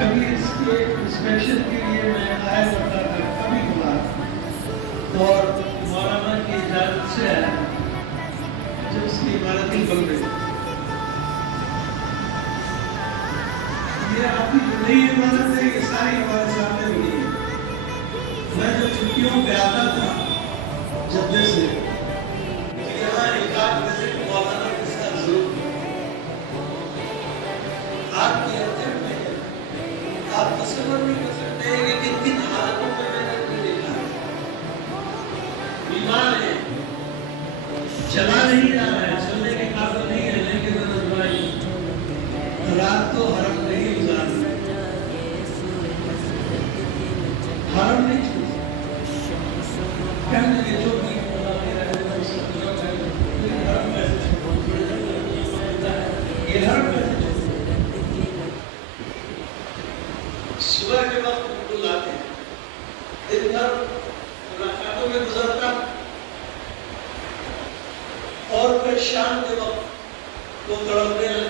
کبھی اس کے انسپیکشن کے لیے میں آیا کرتا تھا کبھی کبھار، اور مولانا کی اجازت سے آیا جب اس کی عمارت ہی بن گئی. یہ آپ کی جو نئی عمارت ہے یہ ساری ہمارے سامنے بنی ہے. میں جو چھٹیوں پہ آتا تھا جدے سے یہاں ایک آدھ وزٹ مولانا کے ساتھ ضرور آپ کی اندر میں آپ تصور نہیں کر سکتے ہیں کہ کن کن حالتوں میں میں نے دیکھا ہے. بیمار ہے، چلا نہیں رہا ہے، چلنے کے قابل نہیں ہے، لیکن رات کو حرم نہیں گزارنا، حرم نہیں کہنے لگے جو بھی یہ حرم ہے. صبح کے وقت بالکل آتے ہیں، دن بھر ملاقاتوں میں گزرتا، اور پھر شام کے وقت وہ تڑپنے لگتا